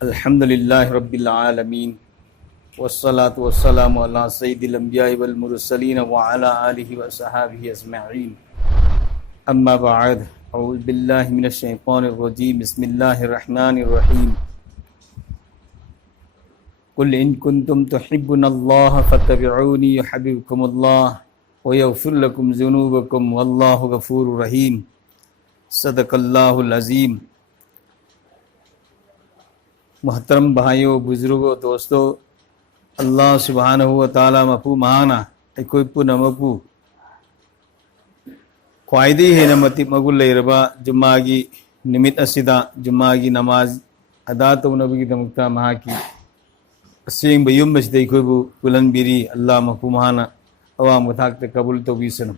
अल्हम्दुलिल्लाहि रब्बिल आलमीन वस्सलातु वस्सलामु अला सय्यिदिल अंबिया'i वल मुरसलीन व अला आलिहि व सहाबिहि अजमईन अम्मा बअद अऊज़ु बिल्लाहि मिनश शैतानिर रजीम बिस्मिल्लाहिर रहमानिर रहीम कुल इन कुंतुम तुहिब्बुनल्लाह फत्तबिऊनी युहिब्बुकुमुल्लाह व यग़फिर लकुम ज़ुनूबकुम वल्लाहु गफ़ूरुर रहीम सदक़ल्लाहुल अज़ीम। मोहतरम भाइयों, बुजुर्गों, दोस्तों, अल्लाह सुब्हानहु व तआला मपू महाना अखोई नमपू ख्वाइदी हेन मति मगुल लेरबा जुम्मागी निमित असिदा जुम्मागी नमाज अदा तौनबगी दमुक्ता महाकी असेंग बयुम बसिदे अखोइबु बुलंदबिरी अल्लाह मपू महाना अवाम मथाक्ते कबूल तौबीसनु।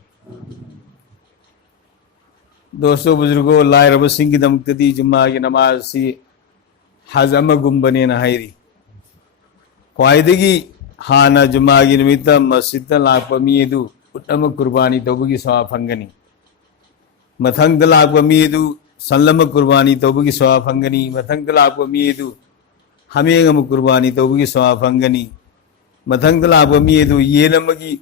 दोस्तों, बुजुर्गों, लायरबा सिंगी दमुक्तदी जुम्मागी नमाज सी हज अमगुंबने हाइरी ख्वाइदगी हाना जुम्मागी निमित्त मस्जिद लाप मीदु उट्टम कुर्बानी तौबगी सवाब फंगनी मथंग लाप मीदु सल्लम कुर्बानी तौबगी सवाब फंगनी मथंग लाप मीदु हमेंगम कुर्बानी तौबगी सवाब फंगनी मथंग लाप मीदु येलमगी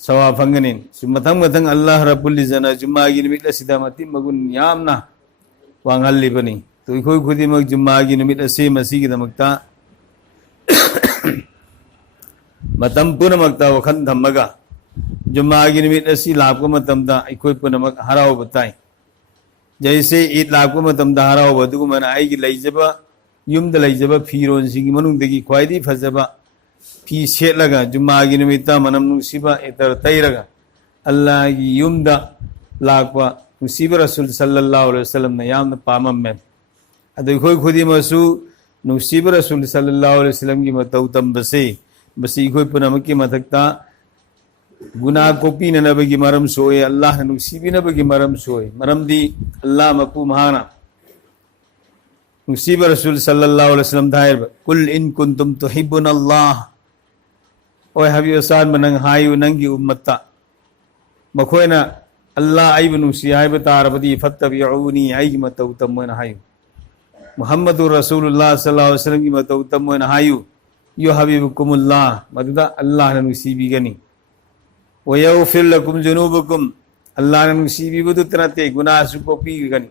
सवाब फंगनी मथंग मथंग अल्लाह रब्बुल इज़्ज़त जुम्मागी निमित्त सिदा मति मगुन यामना वांगल्लिबनी तो इखोई खुदिमक जुम्मागी निमित्त असे मसीगी दमक्ता मतम पुनमक्ता वखन धम्मगा जुम्मागी निमित्त असी लापको मतमदा इखोई पुनमक हराव बताई जैसे ईद लापको मतमदा हराव बदुगु मन आईगी लैजबा युमद लैजबा फीरोन सिंगी मनुंगदगी ख्वाइदी फजबा फी सेटलगा जुम्मागी निमित्त मनम नुसिबा इतर तैरगा अल्लाह की युमदा लापा नुसिबा रसूल सल्लल्लाहु अलैहि वसल्लम ने यामना पामम में अदो इखोई खुदिमसु नुसिबा रसूल सल्लल्लाहु अलैहि वसल्लम की मतौ तंबसे बसी इखोई पुनमकी मथक्ता गुनाह को पीनबगी मरम सोए अल्लाह नुसिबिनबगी मरम सोए मरमदी अल्लाह मपू महाना नुसिबा रसूल सल्लल्लाहु अलैहि वसल्लम धायर कुल इन कुंतुम तुहिब्बुनल्लाह ओय हबीब साद मनंग हायु नंगी उम्मता मखोयना अल्लाह आइब नुसी हायब तारबदी फत्तबिऊनी आइगी मतौ तमन हायु मुहम्मदुर रसूलुल्लाह सल्लल्लाहु अलैहि वसल्लम की मतौ तमन हायु यो हबीबुकुमुल्लाह मददा अल्लाह ने नुसीबी गनी व यग़फिर लकुम ज़ुनूबकुम अल्लाह ने नुसीबी बुदुतनते गुनाह सुको पी गनी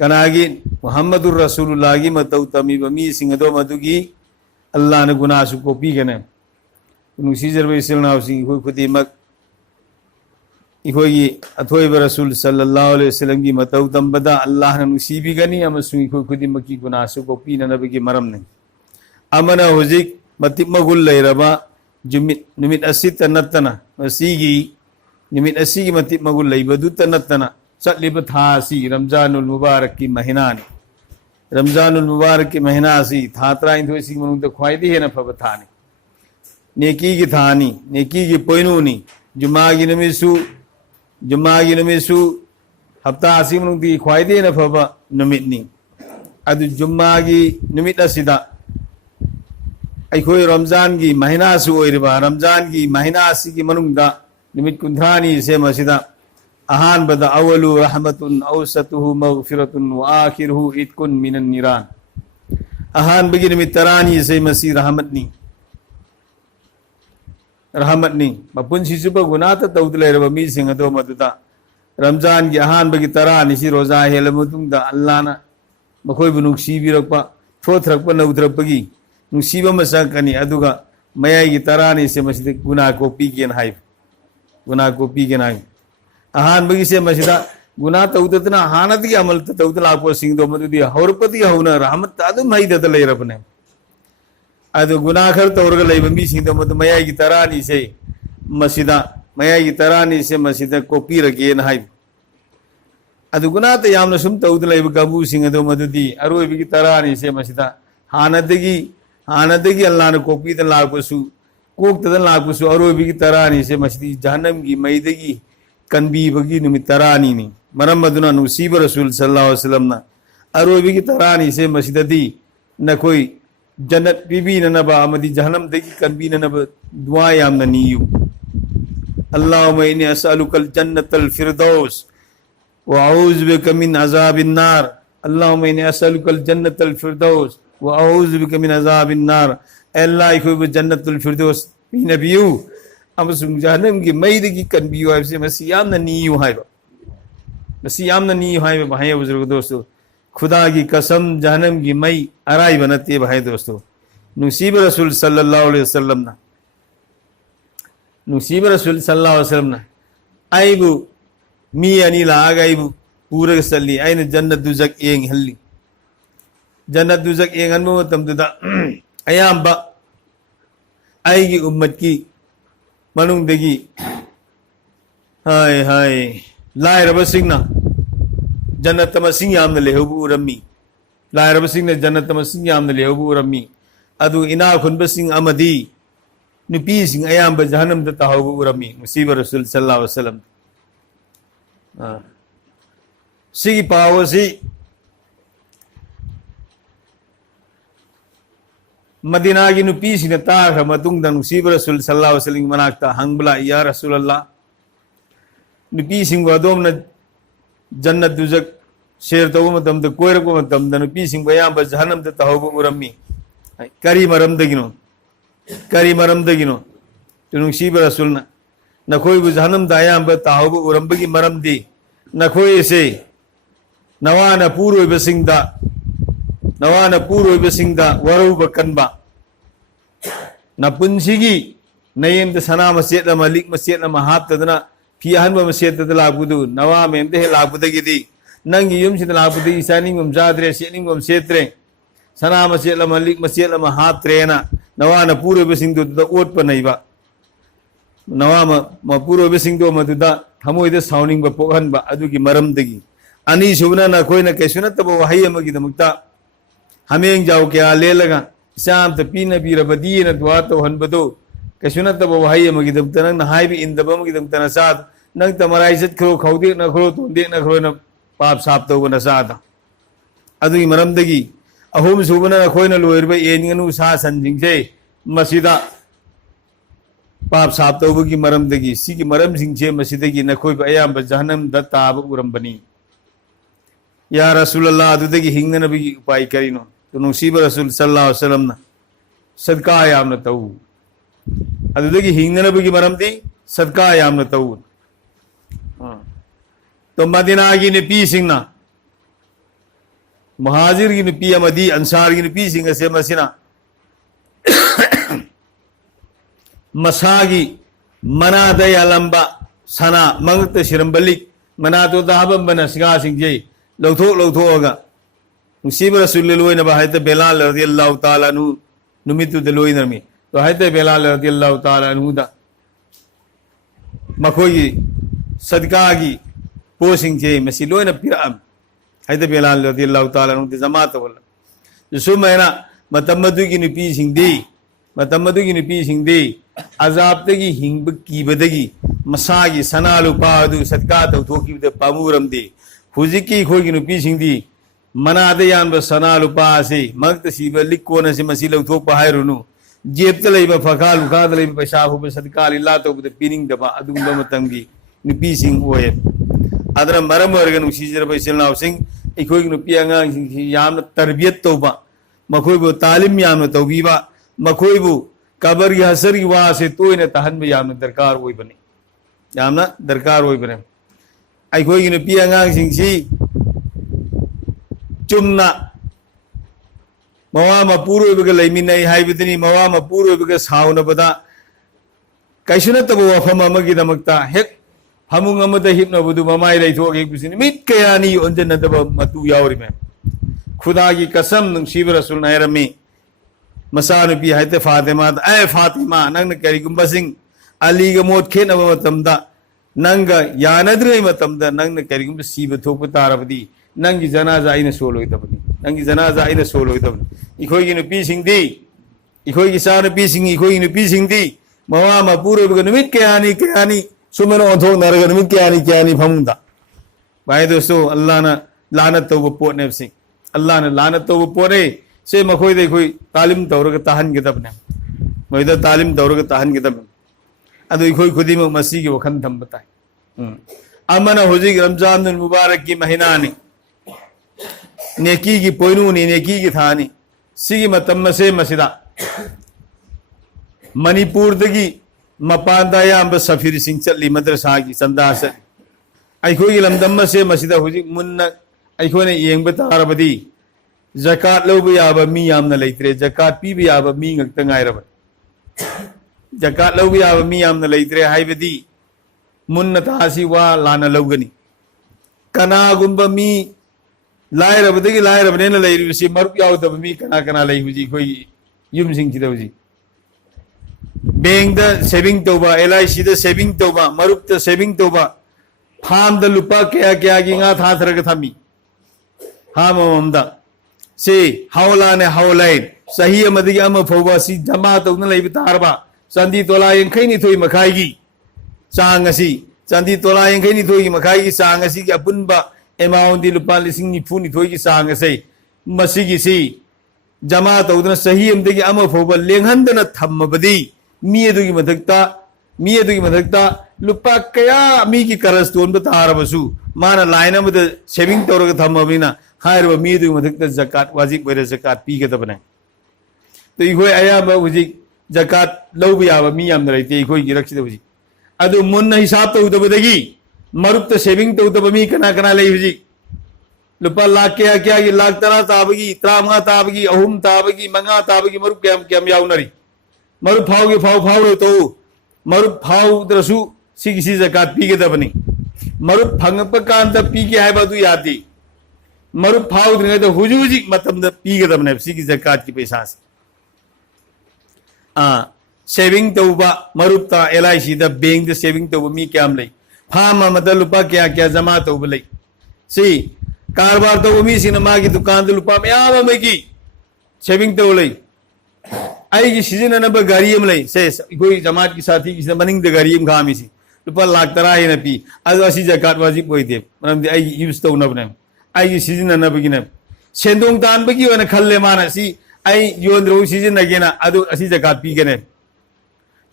कनागी मुहम्मदुर रसूलुल्लाह की मतौ तमी बमी सिंगदो मदुगी अल्लाह ने गुनाह सुको पी गने नुसीजर बेसलना सिंग कोई खुदिमक इखोई अथोइब रसूल सल्लल्लाहु अलैहि वसल्लम की मतौ तंबदा अल्लाह ने नुसीबी गनी अमसु इखोई खुदिमकी गुनाह सुको पी नबगी मरम ने अमना हुजिक मतिक मगुल लेरबा जुमित निमित असित नतना मसीगी निमित असीगी मतिक मगुल लेबदु तनतना चलिब थासी रमजानुल मुबारक की महीना ने रमजानुल मुबारक की महीना सी थात्रा इंदोसी मनु तो ख्वाइदी है न फब थाने नेकी की थानी नेकी की पोइनूनी जुमागी नमिसु हफ्ता आसी मनु दी ख्वाइदी है न फब नमितनी अदु जुम्मागी निमित असिदा अखोई रमजान की महीना से रमजान की महीना की मनुंगदा निमित कुंद्रानी से मसीदा अहान बदा अवलु रहमतुन औसतुहु मगफिरतुन व आखिरुहु इत्कुन मिनन निरान अहान बगी निमित तरानी से मसी रहमतनी मपुन सिसुब गुनाह तौदले रब मी सिंह दो मदुदा रमजान की अहान बगी तरानी सी रोजा हेलमुतुंगदा अल्लाह ना मखोई बुनुक्सी बिरकपा थोथरकपा नौथरकपगी नुसीबा मसकनी अदुगा मयाई तरानी से मस्जिद गुनाह को पीकेन हाई गुनाह को पीकेन हाई अहान बगी से मस्जिद गुनाह तौतना हानत की अमल तौतला को सिंह दो मदुदी हौरपति हौना रहमत अदुम हई दतले रबने अदु गुनाह खर तौरग लेबमी सिंह दो मदु मयाई तरानी से मस्जिद मयाई तरानी से मस्जिद को पीरकेन हाई अदु गुनाह त यामना सुम तौतले कबू सिंह दो मदुदी अरोबी तरानी से मस्जिद हानदगी अल्लाह ने कोपी तन लापसु कोक तन लापसु अरोबी की तरानी से मस्जिद जहन्नम की मैदगी कनबी बगी निमित तरानी नी मरम मदुना नुसीब रसूल सल्लल्लाहु अलैहि वसल्लम ना अरोबी की तरानी से मस्जिद दी न कोई जन्नत बीबी न नबा अमदी जहन्नम दगी कनबी न नब दुआ याम ननीयु अल्लाहुम्मा इन्नी अस्अलुकल जन्नतल फिरदौस व अऊज़ु बिका मिन अज़ाबिन नार अल्लाहुम्मा इन्नी अस्अलुकल जन्नतल फिरदौस व अऊज़ु बिका मिन अज़ाबिन नार अल्लाह इखोइबु जन्नतुल फिरदौस पीनबियु अमसुंग जहन्नमगी मईदगी कनबियु हाइबसे मसी यामना नियु हाइबा मसी यामना नियु हाइबा भाई बुजुर्ग दोस्तों खुदा की कसम जहन्नम की मई अराई बनती है भाई दोस्तों नुसीब रसूल सल्लल्लाहु अलैहि वसल्लम ना नुसीब रसूल सल्लल्लाहु अलैहि वसल्लम ना आइबु मी अनी लाग आइबु पूरे सल्ली आइन जन्नत दुजक एंग हल्ली जन्नत दुजक एंग अनमो तमदुदा अयाम्बा आइगी उम्मत की मनुंगदगी हाय हाय लायरब सिंगना जन्नत मसिंग यामना लेहबु उरम्मी लायरब सिंगना जन्नत मसिंग यामना लेहबु उरम्मी अदु इना खुनबा सिंग अमदी नुपी सिंग अयाम्बा जहन्नम द ताहबु उरम्मी मुसीब रसूल सल्लल्लाहु अलैहि वसल्लम सिगी पावसी मदीना की नुपी सिंग ताखर मतुंग द मुसीब रसूल सल्लल्लाहु अलैहि वसल्लम मनाक्ता हंगबला या रसूलल्लाह नुपी सिंग अदोमना जन्नत दुजक शेर तब मतम द कोयरको मतम द नुपी सिंग अयाम्बा जहन्नम द ताहबु उरम्मी करी मरम दगिनो तुनुसीब रसूलना नखोइबु जहन्नम द अयाम्बा ताहबु उरम्बगी मरम दी नखोइ से नवाना पूर्वोइबसिंगदा वरुबा कनबा नपुंसिगी नयेम द सना मसेत अमा लिक मसेत अमा हापतदना फी अहनबा मसेत द लाबुदु नवा मेम दे लाबुदगिदी नंगी युमसिद लाबुदि इसानिंग मम जाद्रे सेनिंग मम सेत्रे सना मसेत अमा लिक मसेत अमा हापत्रेना नवाना पूर्वोइबसिंगदु द ओटपा नैबा नवा पूर्वोइबसिंगदु मदुदा थमोइदा साउनिंगबा पोहनबा अदुगी मरमदगी अनि सुबना नखोइना कैसुनतबा वहाई अमगिदमक्ता हमें जाओ क्या ले लगा शाम तो पीना पी रबदी न दुआ तो हन बदो कैसुना तब वहाई मगिदम तनंग नहाई भी इंदब मगिदम तना साथ नंग तमराई सत खरो खौदे न खरो तुंदे न खरो न पाप साप तो न साथ अदुगी मरमदगी अहोम सुबना नखोइ न लोइरबा एनिगनु सा संजिंग से मसीदा पाप साप तो की मरमदगी सी की मरम सिंग से मसीदगी नखोइ अयाम जहन्नम दत्ताब उरंबनी या रसूलल्लाह अदुदगी हिंगनबी उपाय करिनो तो नुसीब रसूल सल्लल्लाहु अलैहि वसल्लम ना सदका यामना तऊ अदुदगी हिंगनबी मरमदी सदका यामना तऊ तो मदीना की नबी सिंगना मुहाजिर की नबी अमदी अंसार की नबी सिंग से मसीना मसागी मना दया लंबा सना मंगत शिरंबलिक मना तो दाबम बना सिगा सिंग जय लौथोगा मुसीब रसूल लोइनबा हायते बेलाल रदियल्लाहु ताला नु नुमितु द लोइनरमी तो हायते बेलाल रदियल्लाहु ताला नु दा मखोगी सदकागी पोसिंग जे मसी लोइना पिराम हायते बेलाल रदियल्लाहु ताला नु द जमात वल सुमैना मतमदुगी नुपी सिंगदी अजाब तगी हिंब कीबदगी मसागी सनालु पादु सदका तौथोकी द पामुरम दे हुजिकी खोगी नुपी सिंगदी मनाद यानब सना लुपा से मगत सीब लिकोन से मसी लौथोक हायरुनु जेब तलैब फखा लुखा तलैब पैसा हुब सदका लिल्ला तौबद पीनिंग दबा अदुंबा मतंगी नुपी सिंग ओए अदर मरम वर्ग नुसीजर बैसलनाव सिंग इखोगी नुपी अंगांग सिंग यामन तरबियत तौबा मखोइबो तालिम यामन तौबीबा मखोइबो कबर की हसर की वा से तोयन तहन में यामन दरकार ओइ बने यामना दरकार ओइ बने अखोगी नुपी अंगांग सिंग सी चुमना मवा मपूरोइबगा लैमिनै हाइबदनी मवा मपूरोइबगा साउनबदा कैसुनतब वफम अमगिदमक्ता हेक फमुंग अमदा हिपनबदु ममाई लैथोगे बिसिनि मिट कयानी ओंजनदब मतु यावरि में खुदा की कसम नुसीब रसूल नहरमी मसानुपी हायते फातिमा ए फातिमा नंग करिगुंबा सिंग अली ग मोट खेनब मतमदा नंग यानद्रै मतमदा नंग करिगुंबा सीब थोप तारबदी नंगी जनाजा आइना सोलोइदबनी नंगी जनाजा आइना सोलोइदबनी इखोगी नुपी सिंगदी इखोगी सा नुपी सिंग इखोगी नुपी सिंगदी मवा मपूरोइबगा नुमित कयानी सुमन ओंथोक नरग नुमित कयानी फमुंदा भाई दोस्तों अल्लाह ना लानत तौब पोने सिंग अल्लाह ना लानत तौब पोने से मखोइदे कोई तालिम तौरग ताहन गिदबने मोइदा तालिम तौरग ताहन गिदब अदु इखोई खुदी में मसी की वखन थम बताए अमन हुजिक रमजान मुबारक की महीना ने नेकी की पोइनुनी नेकी की थानी सिगी मतम से मसिदा मणिपुर दगी मपानदा याम सफिर सिंह चली मद्रसा की चंदा से अखोई लमदम से मसिदा हुजी मुन्ना अखोने येंब तारबदी जकात लौब याब मी यामना लेत्रे जकात पीब याब मी ngakta ngairab जकात लौब याब मी यामना लेत्रे हाइबदी मुन्ना तासी वा लाना लौगनी कनागुंबा मी लायरबदगी लायरबनेना लेरिबसी मरुप यावदब मी कना कना लई हुजी कोई युम सिंह की दउजी बैंक द सेविंग तोबा LIC द सेविंग तोबा मरुप द सेविंग तोबा फार्म द लुपा क्या क्या की nga था थरग थमी हाम ममदा से हावला ने हावलाइन सही अमदगी अम फौबा सी जमा तौना लेब तारबा चंदी तोला यंखैनी थोई मखाईगी चांग असी चंदी तोला यंखैनी थोई मखाईगी चांग असी की अपुनबा एमाउंट दी लुपा लिसिंग निफुनी थोई की चांग असे मसिगी सी जमा तौदना सही अमदगी अम फौबा लेंहंदना थम्मबदी मी अदुगी मथक्ता लुपा कया मी की करस तोन तारबसु माना लाइन अमद सेविंग तौरग थम्मबिना हायरब मी अदुगी मथक्ता जकात वाजिब ओइरे जकात पीगदबने तो इखोय अयाब हुजी जकात लौब याब मी याम रैते इखोय की रक्षित हुजी अदु मुन्ना हिसाब तौदबदगी मरुप सेविंग तौदब मी कना कना लई हुजी लुपा लाख क्या की लाख तरा ताबगी त्रामगा ताबगी अहुम ताबगी मंगा ताबगी मरुप क्या क्या याउनरी मरुप फावगी फाव तो मरुप फाव द्रसु सिगी जकात पीगदबनी मरुप फंगप कांत पीगे हाइबदु यादी मरुप फाव द्रिंगे तो हुजु हुजी मतम द पीगदबने सिगी जकात की पैसा से सेविंग तौबा मरुप ता LIC the bank the saving तौबा मी क्याम लई फार्म मद लुपा क्या क्या जमा तौबा लई सी कारबार तौबा मी सिना मागी दुकान द लुपा मयाम अमगी सेविंग तौ लई आई सिजनब गाड़ी लई से कोई जमात की साथी की मनिंग द गाड़ी खामी सी लुपा लाख तरा हेन पी अदो असी जकात वाजिब ओइदे मरमदि आई यूज तौनबने आई सिजननबगिने सेंदोंग तानबगी ओना खल्ले माना सी आई योंद्रो सिजनगेना अदो असी जकात पीगने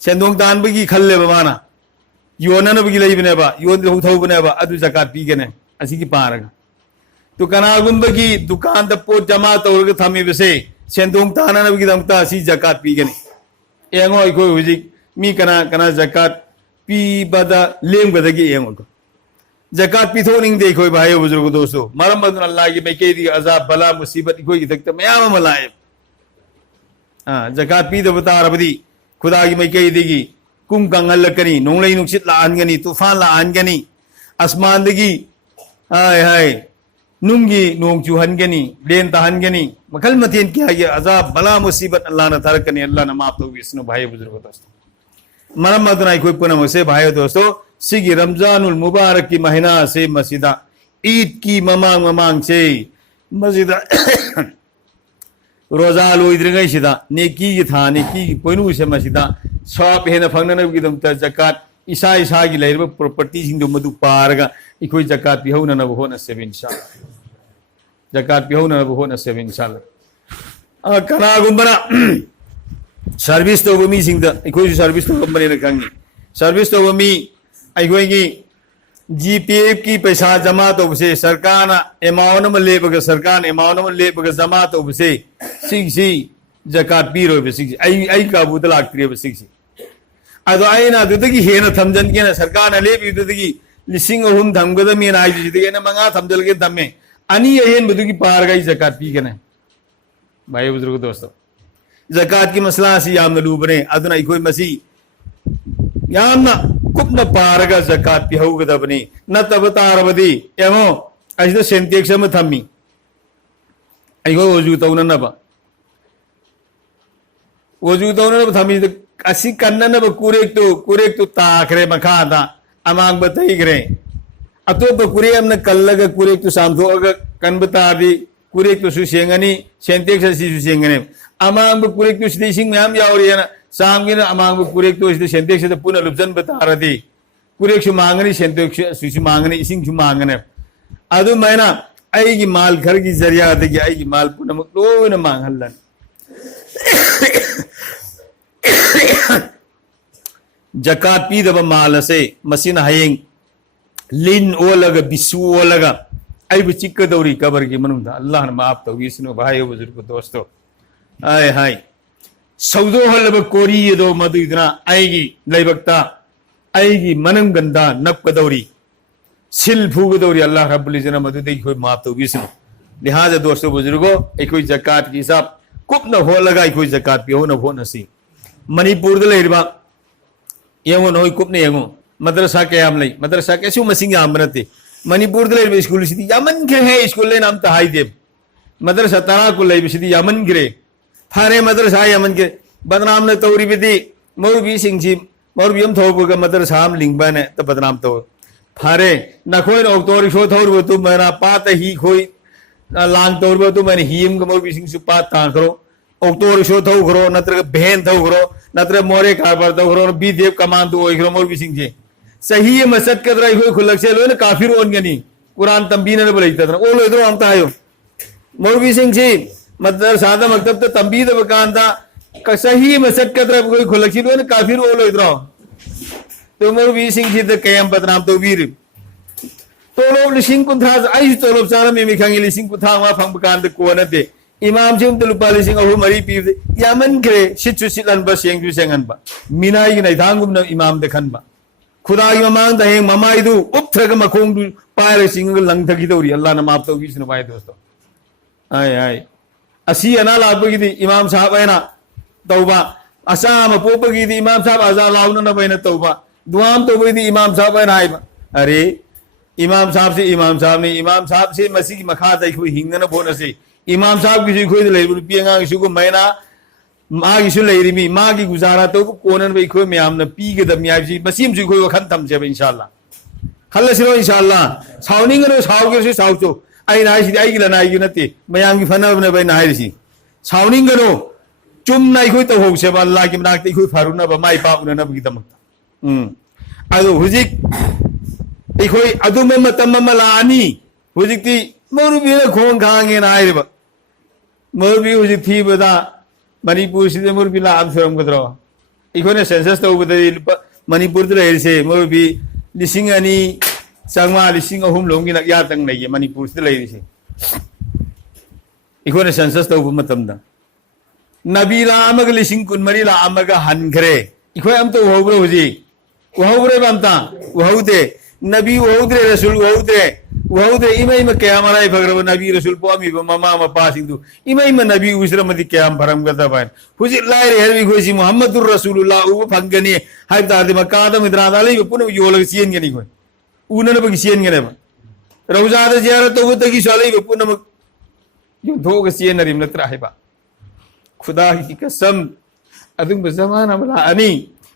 सेंदोंग तानबगी खल्ले माना योननबगी लैबनेबा योंद्रो थौबनेबा अदो जकात पीगने असी की पारगा तो कनागुंबगी दुकान द पोट जमा तौरग थमीबसे सेंदोंग ताननबगी दमता असी जकात पीगने एंगो इको हुजी मी कना कना जकात पीबदा लेमगदगी एंगो जकात पिथोनिंग दे कोई भाई बुजुर्ग दोस्तों मरम बदन अल्लाह की मैं कह दी अजाब बला मुसीबत कोई की तक मयाम मलाए जकात पी दो बता रबदी खुदा की मैं कह देगी कुम कंगल कनी नोंगलई नुक्सित लानगनी तूफान लानगनी आसमान दगी हाय हाय नुंगी नोंग चुहनगनी लेन तहनगनी मखल मथेन क्या ये अजाब बला मुसीबत अल्लाह न थरकनी अल्लाह न माफ तो विष्णु भाई बुजुर्ग दोस्तों मरम बदन कोई पुनः से भाई दोस्तों सिगी रमजानुल मुबारक की महीना से मस्जिदा ईद की ममांग से मस्जिदा रोजा लोइद्रिंगै सिदा नेकी की था नेकी की पोइनु से मस्जिदा सब हेन फंगननबगिदम त जकात इसा की लेरब प्रॉपर्टी सिंदु मदु पारगा इखोय जकात पिहौना न होना से इंशाअल्लाह जकात पिहौना न होना से इंशाअल्लाह कना गुंबना सर्विस तो मी सिंग इखोय सर्विस तो कंपनी न खंगी सर्विस तो मी अखोगी GPF की पैसा जमा तौबसे सरकार एमाउंट में लेबग सरकार एमाउंट में लेबग जमा तौबसे सिंगसी जकात पीरोब सिंगसी आई काबूत लाक्तरेब सिंगसी अदो आइना दुदगी हेन थमजन के सरकार लेबी दुदगी लिसिंग अहुम थमगदमी ना आइजिदगे न मंगा थमजलगे दमे अनि हेन बदुगी पार गई जकात पी गने भाई बुजुर्ग दोस्तों जकात की मसला सी याम लूबने अदना इकोई मसी यामना कुपना पारगा जकात पिहौगदबनी नतब तारबदी एमो असिद सेंटेक्स अम थम्मी अइगो वजू तौननबा वजू तौननबा थम्मी असि कन्ननबा कुरेक्तु ताखरे मखादा अमांग बतैगरे अतोप कुरे अमन कल्लगा कुरेक्तु सामथोगा कनबतादी कुरेक्तु सुसेंगनी सेंटेक्स असि सुसेंगने अमांग कुरेक्तु सिदिसिंग म्याम यावरियना सामगिना अमांग कुरेक्तु सिद सेंटेक्स द पुना लुबजन बतारदी कुरेक्सु मांगनी सेंटेक्स सुसि मांगनी इसिंग सु मांगने अदु मैना आईगी माल घर की जरिया दगी आईगी माल पुना लोन मांगहल्लन जकात पीदब माल से मसिन हयेंग लिन ओलग बिसु ओलग अबु चिक्कदौरी कबर की मनुंग अल्लाह माफ तौगिसनु भाई बुजुर्ग दोस्तों आय हाय सौदो हलब कोरी दो मदुइदना आएगी लेबक्ता आएगी मनंग गंदा नपकदौरी सिल फूगदौरी अल्लाह रब्बुल इज्जत मदुदे कोई माफ तौगिसनु लिहाजा दोस्तों बुजुर्गों कोई जकात की हिसाब कुपना हो लगा कोई जकात पियो न हो नसी मणिपुर द लेरिबा यंगो नोय कुपने यंगो मदरसा के याम लई मदरसा के सु मसिंग याम बनते मणिपुर द लेरिबा स्कूल सिटी यामन के है स्कूल ले नाम ता हाई दे मदरसा तरा को लई सिटी यामन गिरे फारे मदरसा यामन के बदनाम न तौरी बिदी मौरबी सिंजी मौरबी हम थोबगा मदरसा हम लिंगबा ने त बदनाम तो फारे नखोय ओक्टोरी शो थौर तु मना पात ही खोई लांग तौर तु मैंने हिम गमोर बिसिंग सुपा तांखरो ओक्टोर शो थौ खरो नत्र बहन थौ खरो नत्र मोरे कारबार थौ खरो बी देव कमान तो ओइ खरो मोर बिसिंग जे सही मसद कदरा होय खुलक से लोन काफिर ओन गनी कुरान तंबीन ने बोलै तत्र ओ लो इधर हमता आयो मोर बिसिंग जी मतलब सादा मकतब त तंबीद बकांदा का सही मसद कदरा कोई खुलक से लोन काफिर ओ लो इधर तो मोर बिसिंग जी त कयम बदनाम तो वीर तोलोब लिसिंग कुंथा आई तोलोब सारा में मिखांगी लिसिंग कुंथा वा फंग बकान द कोनते इमाम जिम तो लुपा लिसिंग अहु मरी पी यामन करे सिचु सिलन बस येंग सेंगन बा मिनाई की नहीं थांगुम न इमाम दे खन बा खुदा की ममांग द हेंग ममाई दु उपथ्रग मखोंग दु पायरे सिंग लंग थकी दौरी अल्लाह न माफ तो किस न पाए दोस्तों आय आय असी अना लाप की दी इमाम साहब है ना तौबा असाम पोप की दी इमाम साहब आजा लाउन न बने तौबा दुआम तो दी इमाम साहब है ना अरे इमाम साहब से इमाम साहब से मसीह की मखा तक कोई हिंगना बोन से इमाम साहब की कोई ले पियंगा किसी को मैना माँ की ले रही माँ की गुजारा तो कोनन भाई कोई म्याम न पी के दम याजी मसीम से कोई वखन थम से इंशाल्लाह खल्ल सिरो इंशाल्लाह साउनिंग रो साउ के से साउ तो आई नाई सी आई की लनाई की नते मयाम की फना ने भाई नाई सी साउनिंग रो चुम नाई कोई तो हो से अल्लाह की मनाक कोई फारू ना माई पाप न की दम अदो हुजिक इखोई अदुम मतम मलानी हुजिकती मौरबी खोंग खांगे नाइरबा मौरबी हुजिक थी बदा मणिपुर से मौरबी ला आम सुरम गदरो इखोने सेंसस तो बदई मणिपुर द लेरसे मौरबी लिसिंग अनि संगमा लिसिंग अहुम लोंगी नक या तंग नहीं मणिपुर से लेरसे इखोने सेंसस तो मतम दा नबी ला अमग लिसिंग कुन मरी ला अमग हनखरे इखोय अम तो होब्रो हुजी वहोब्रे बमता वहोदे नबी वहुद्रे रसूल वहुद्रे इमई में क्या मराई फगरब नबी रसूल पोमी ममा मपा सिंधु इमई में नबी उसरमति क्या भरम गता पान हुजी लाइर हेरवी खोसी मुहम्मदुर रसूलुल्लाह उ फंगनी हाय तादि मकादम इदरा दाली पुन योल सियन गनी को उनन बगी सियन गने रौजा द जियारत तो तगी सलाई पुन यो धोग सियन रिम नत्रा है बा खुदा की कसम अदुम जमाना मला अनि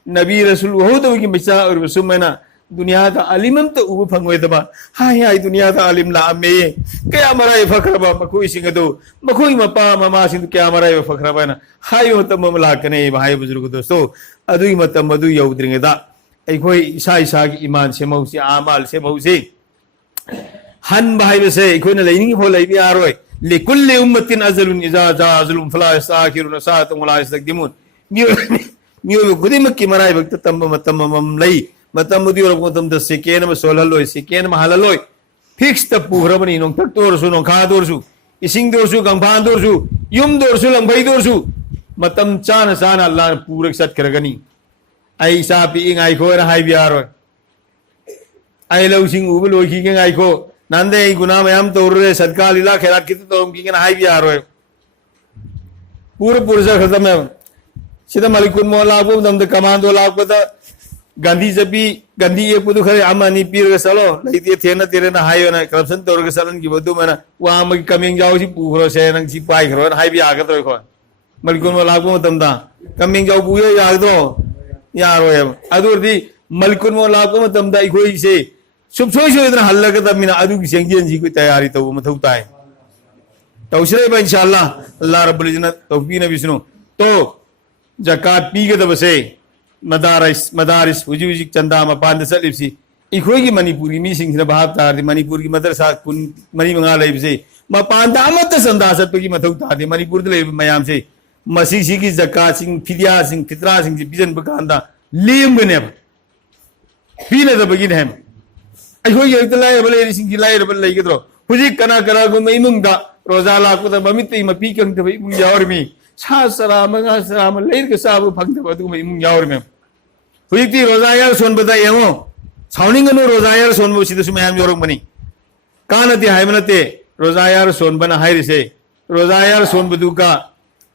नबी रसूल वहुद की मिसा और सुमना दुनिया था अलिमम तो उब फंगवे दबा हाय हाय दुनिया था अलिम ला मे क्या मराय फखरबा मखोई सिंग दो मखोई मपा ममा सिंग क्या मराय फखरबा ना हाय मतम ममला कने भाई बुजुर्ग दोस्तों अदुई मतम मदु यौद्रिंगे दा अखोई ईसा ईसा की ईमान से मौसी आमाल से मौसी हन भाई से अखोने लेनिंग हो लेबि आरोय लिकुल्लि उम्मतिन अजलुन इजा जा अजलुन फला यस्ताखिरुन सातुन वला यस्तaqdimun मियो गुदिमक की मराय वक्त तम मतम मम लई मतम मुदी और मतम द सेकेंड में सोलहलोय सेकेंड में हाललोय फिक्स त पुरबनी नों तक तोरसु नों खा तोरसु इसिंग तोरसु गंफान तोरसु युम तोरसु लंबई तोरसु मतम चान चान अल्लाह पूरक सत करगनी आई सा पी इंगाई को हाय बियारो आई लौसिंग उब लोखी के आई को नंदे गुना मयाम तोरे सदका लीला खैरात कित तोम की हाय बियारो पूरे पुरसा खत्म है सीधा मलिकुन मोला को दम द कमान दो लाख पता गांधी जबी गांधी ये पुदु खरे आमानी पीर के सलो लइते थेना तेरे ना हायो ना करप्शन तोर के सलन की बदु मना वहां में कमिंग जाओ सी पूरो से नंग सी पाई खरो हाय भी आगत रो को मलिकुन मोला को तम दा कमिंग जाओ बुयो याग दो यारो है अदुरदी मलिकुन मोला को तम दा इखोई से सुब सोई सो इतना हल्ला के तब मिना अदु की सेंगियन जी को तैयारी तो मथौता है तौसरे बा इंशाअल्लाह अल्लाह रब्बुल इज्जत तौफीक न विष्णु तो जकात पी के तब से मदारिस हुजी चंदा मपान सलिपसी इखोई की मणिपुरी मी सिंह भाव तार मणिपुर की मदरसा कुन मणि मंगा लेबसे मपान दामत संदा सत की मथौ तार मणिपुर ले मयाम से मसी सी की जकात सिंह फिदिया सिंह फितरा सिंह बिजन बकांदा लेम बने पीने द बगिन है इखोई एक लाए भले सिंह लाए बल ले गिद्रो हुजी कना कना गुम इमुंगदा रोजा लाकुदा ममिति मपी कंगदब इमुंग यावरमी सा सराम गा सराम लेर के साब फंगदब अदुम इमुंग यावरमी हुजी रोजा यार सोनबदा यमो साउनिंगनो रोजा यार सोनबो सिदसु मयाम योरंगमनी कानति हायमनते रोजा यार सोनबना हायरिसे रोजा यार सोनबदुका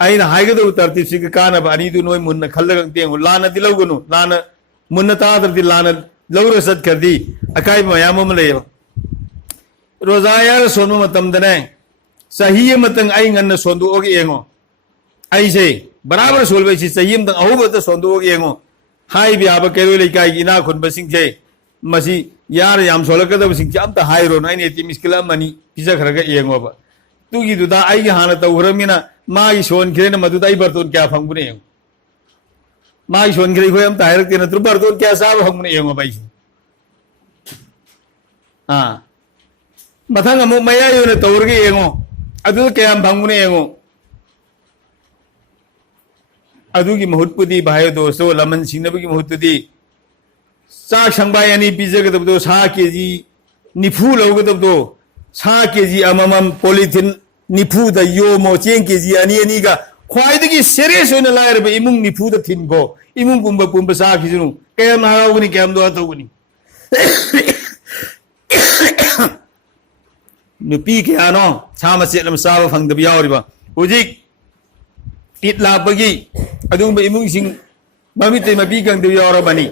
aina haigadu tartib sig kana bani du noi munna khallagang teng lana dilawgunu lana munna ta dardi lana lawra sat kardi akai mayam am le rozaya sonmu matam dane sahiye matang ai nganna sondu ogi engo ai se barabar solbe si sahiyam dang ahu bata sondu ogi engo hai bi aba kero le kai ina khun basing je masi yar yam solaka da basing jam ta hai ro nai ne ti miskila mani pisa kharaga engo ba tu gi du da ai gi hana ta uramina मागी सोन खिरे मधुदा बर्तन क्या फंगने मागी सोन खिरे खोम तायरते नत्र बर्तन क्या साब फंगने येंगो by हाँ मथंग अमु मया योने तौरगे येंगो अदु क्या फंगने येंगो अदु की मुहूर्तपुदी भाई दोस्तों लमन सिंगनबगी मुहूर्तपुदी साग संबाय अनि पिजगदबदो 6 केजी निफू लौगदबदो 6 केजी अममम पॉलिथिन निफू द यो मो चेंग केजी अनि अनि गा ख्वाइदगी सीरियस होना लायरबे इमुंग निफू द थिनगो इमुंग पुंबा पुंबा सा खिजनु केम हारावगनी केम दो तौगनी नुपी के आनो छामा सेलम साबा फंगदब यावरिबा हुजिक इतलापगी अदुंबा इमुंग सिंग ममिते मपी गंगदब यावरबनी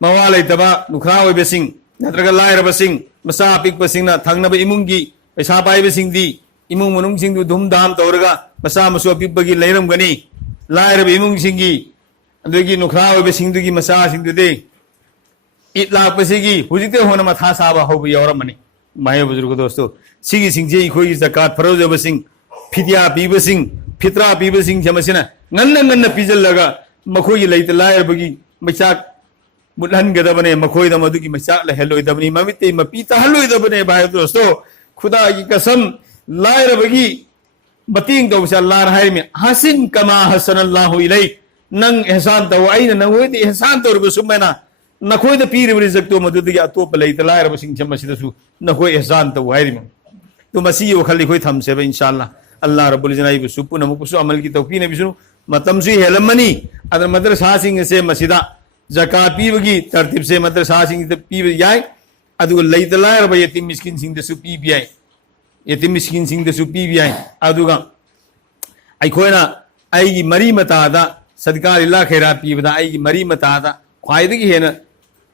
मवा लेतबा नुखरा ओइबेसिंग नत्रगा लायरबसिंग मसा पिकबसिंगना थंगनबा इमुंगी पैसा पाइबसिंगदी इमुंग मनुंग सिंग धूमधाम तौरगा मसा मसो पिपगी लेरमगनी लायरब इमुंग सिंगी अदुगी नुखरा ओइबे सिंगदुगी मसा सिंगदुदे इतलापसिगी हुजिते होना मथा साबा होब यावरमनी माय बुजुर्ग दोस्तों सिगी सिंगजे इखोई जकात फरोजबसिंग फिदिया पीबसिंग फित्रा पीबसिंग जमसिना ngन्न ngन्न पिजलगा मखोई लेत लायरबगी मचाक मुदहन गदबने मखोई द मदुगी मचाक लहलोय दबनी ममिते मपी तहलोय दबने भाई दोस्तों खुदा की कसम लायरबगी बतिंग दौसा लार हाय में हसिन कमा हसन अल्लाहु इलै नंग एहसान तव आइना नंगोयदि एहसान तौरब सुमना नखोय द पीर रिजक तो मदुदगी अतोप लेत लायरब सिंग जमसिदसु नखोय एहसान तव हाय में तो मसी यो खली खोय थमसे बे इंशाअल्लाह अल्लाह रब्बुल जनाई बसु पुनम कुसु अमल की तौफीक ने बिसु मतम सु हेलमनी अदर मदरसा सिंग से मसिदा ज़कात पीबगी तरतीब से मदरसा सिंग ते पीब याय अदु लेत लायरब यतीम मिस्किन सिंग दसु पीब याय यतीम मिस्किन सिंग दसु पीब याय अदुगा अखोयना आईगी मरी मतादा सदका लिल्लाह खैरात पीबदा आईगी मरी मतादा ख्वाइदगी हेना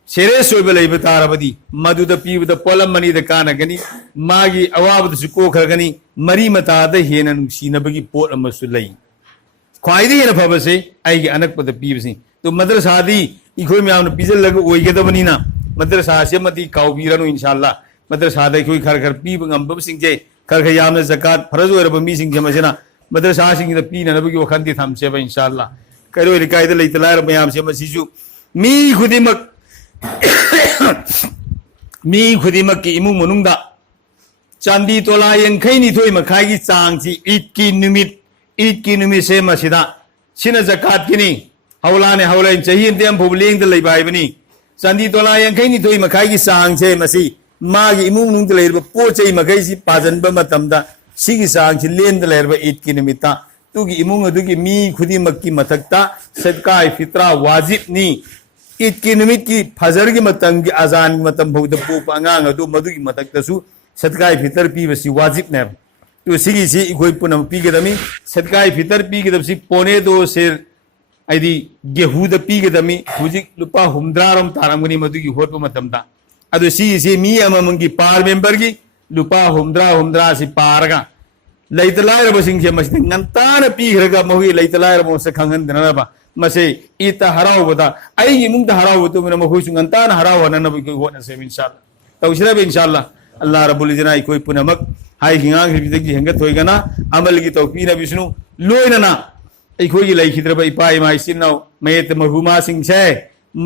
सीरियस ओइब लेब तारबदी मदुद पीबदा पोलम मनी द कानगनी मागी अवाबद सु कोखरगनी मरी मतादा हेना नुसीनबगी पोट अमसु लई ख्वाइदगी हेना फबसे आईगी अनकपद पीबसि तो मदरसादी इखोय म्याम पिजल लग ओइगदबनीना मदरसा से मती काउबीरनु इंशाअल्लाह मदरसादा इखोय खर खर पीब ngambab singje खर खर यामना ज़कात फरज ओरब मी सिंग जमसेना मदरसा सिंग द पीना नबगी वखंती थमसे बे इंशाअल्लाह करो रिकायद लेतलार म्याम से मसिजु मी खुदिमक मी खुदिमक की इमुंग मनुंगदा चांदी तोला यंखैनी थोय मखागी चांगसी ईद की नुमित से मसिदा सिना ज़कात किनी हौलाने हौलाइन चाहिए इंतम फुबलेंग द लेबाइबनी चांदी तोला यंखैनी थोय मखागी चांग से मसी मागी इमुंग नुंग द लेब पोचै मखै सि पाजनब मतमदा सिगी चांग सि लेन द लेब ईद की निमित्ता तुगी इमुंग अदुगी मी खुदिमक की मथक्ता सदका फित्रा वाजिब नी ईद की निमित्त की फजर की मतम की अजान की मतम भौद पोप अंगांग अदु मदुगी मथक्तसु सदका फितर पीबसि वाजिब ने तो सिगी सि इखोय पुनम पीगदमी सदका फितर पीगदबसि पोने दो सेर आइदी गेहूद पीगदमी हुजिक लुपा हुमद्रारम तारमगनी मदुगी होटप मतमदा अदु सिगी सि मी अममंगी पार मेंबर की लुपा हुमद्रा सि पारगा लैतलायरबसिंग से मसिद ngantana पीखरगा महुई लैतलायरबो से खंगनदनबा मसे इता हरावबदा आइगी मुंगदा हरावबतो मेना महुई ngantana हरावननबगी होना से इंशाअल्लाह तौसिरा बे इंशाअल्लाह अल्लाह रब्बुल जनाई कोई पुनमक हाई हिंगांग हिबिदगी हेंगत होइगना अमल की तौफीना बिष्णु लोइनना अखोई लेखिद्रब इपा इमा इसिनाव मयत महुमा सिंह से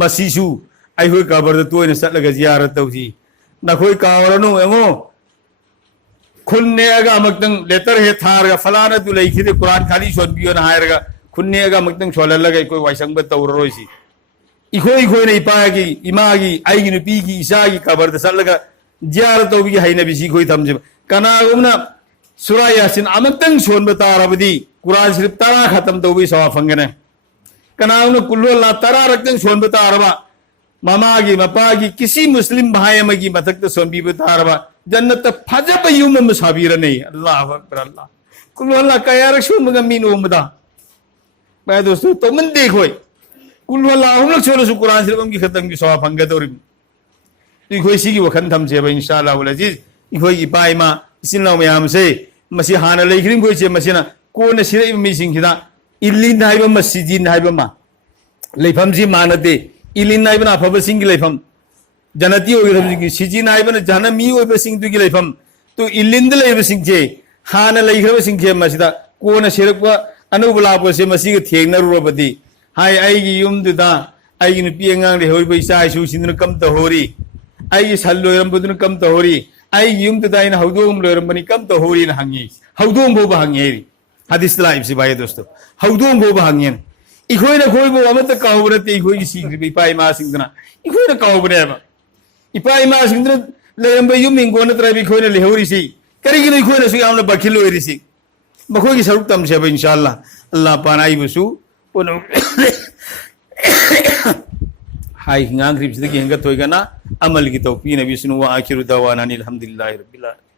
मसीसु अखोई कबर तोइन सतलग जियारत तौसी नखोई कावरनु एमो खुन्नेगा अमक्तंग लेटर हे थारगा फलाना तु लेखिदे कुरान खाली सोनबियो ना हायरगा खुन्नेगा अमक्तंग सोललगा कोई वाइसंग तौररोइसी इखोई ने इपागी इमागी आईगी नुपीगी इसागी कबर द सतलगा जियारत तौबी हाइनबी सि कोई थमजे कनागुमना सूरा यासीन अमतंग सोन बतारबदी कुरान शरीफ तरा खत्म तौबी सवा फंगने कनागुमना कुल्लु अल्लाह तरा रक्तंग सोन बतारबा ममागी मपागी किसी मुस्लिम भाई मगी मथक सोन भी बतारबा जन्नत फजब युम मुसाबिर नहीं अल्लाह अकबर अल्लाह कुल्लु अल्लाह कया रक्षुन मगा मीन उमदा भाई दोस्तों तो मन देखो कुल्लु अल्लाह हम लोग छोड़ो सु कुरान शरीफ की खत्म की सवा फंगे तो इखोई सिगी वखन थमसेबा इंशाअल्लाह अजीज इखोई इपाइमा इसिनाव मयाम से मसी हाना लेखरिम खोई से मसीना कोन सिरे मिसिंग खिदा इलिन हाइबा मस्जिदिन हाइबा मा लेफम जी मानते इलिन हाइबा अफब सिंग लेफम जनती होगी थमजी सिजिन हाइबा जन मी होइबा सिंग दुगी लेफम तो इलिन दे लेबा सिंग जे हाना लेखरबा सिंग जे मसिदा कोन सिरकवा अनुभलापो से मसी के थेंगनरुबदी हाय आइगी युम दुदा आइगी नुपी अंगांग ले होइबा इसा इसु सिंदन कम तहोरी आइगी सल लोयरमबदुन कम तहोरी आई युम तदाइन हौदोम लोयरमबनी कम तहोरी न हंगी हौदोम बोबा हंगी हदीस लाइफ से भाई दोस्तों हौदोम बोबा हंगेन इखोइना खोइबो अमत कावरते इखोइगी सिग्रि इपाई मा सिंगना इखोइना कावबनेबा इपाई मा सिंगना लेरमबा युम इंगोन त्रबी इखोइना लेहोरिसी करिगिनो इखोइना सु यामना बखिल लोयरिसी मखोइगी सरुक तमसेबा इंशाअल्लाह अल्लाह पानाई बसु पोनो हाई हिंगांग रिप्स दगी हिंगा तोयगना अमल की तौफीक नबी सुनु व आखिरु दवाना अनिल हम्दुलिल्लाहि रब्बिल आलमीन।